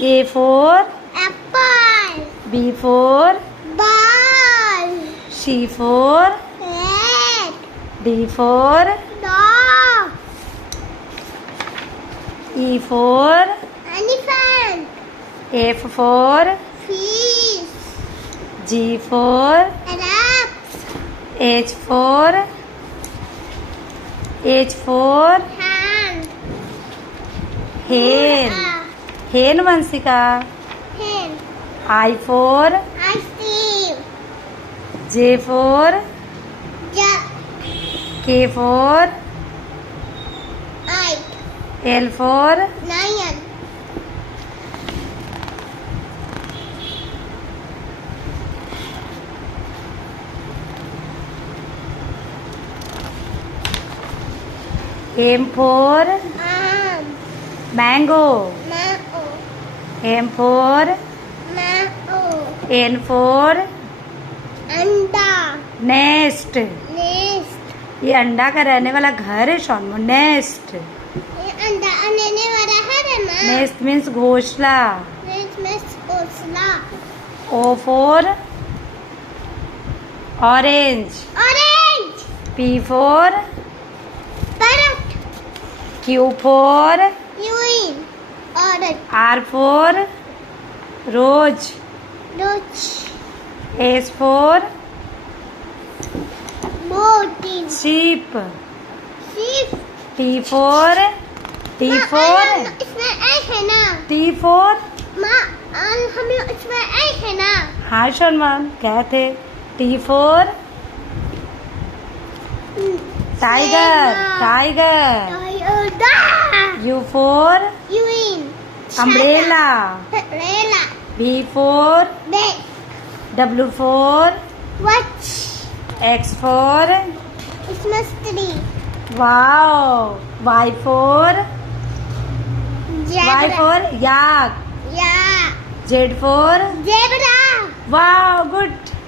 A for apple. B for Ball. C for Cat. D for Dog. E for Elephant. F for Fish. G for Giraffe. H for Hand. hen. Hen Vansika. Hen. I for Ice cream. J for Jug. K for Eye. L for Lion. M for mango. Mango. M for Mango. N for अंडा. nest. Nest. ये अंडा का रहने वाला घर है शॉर्मो. Nest. ये अंडा देने वाला है ना. नेस्ट मीन्स घोंसला. Nest means घोंसला. O for orange. Orange. P for Parrot. Q for Queen. Orange. R for rose. Roach. S for Mountain. sheep. Sheep. T for इसमें ऐ है ना. T for माँ हमें इसमें ऐ है ना. हाँ शर्मान क्या थे. T for tiger. U for Queen. umbrella. Umbrella. V for Bed. W for Watch. X for Christmas tree. wow. Y for Zebra. yak. Yeah. Z for Zebra. wow. Good.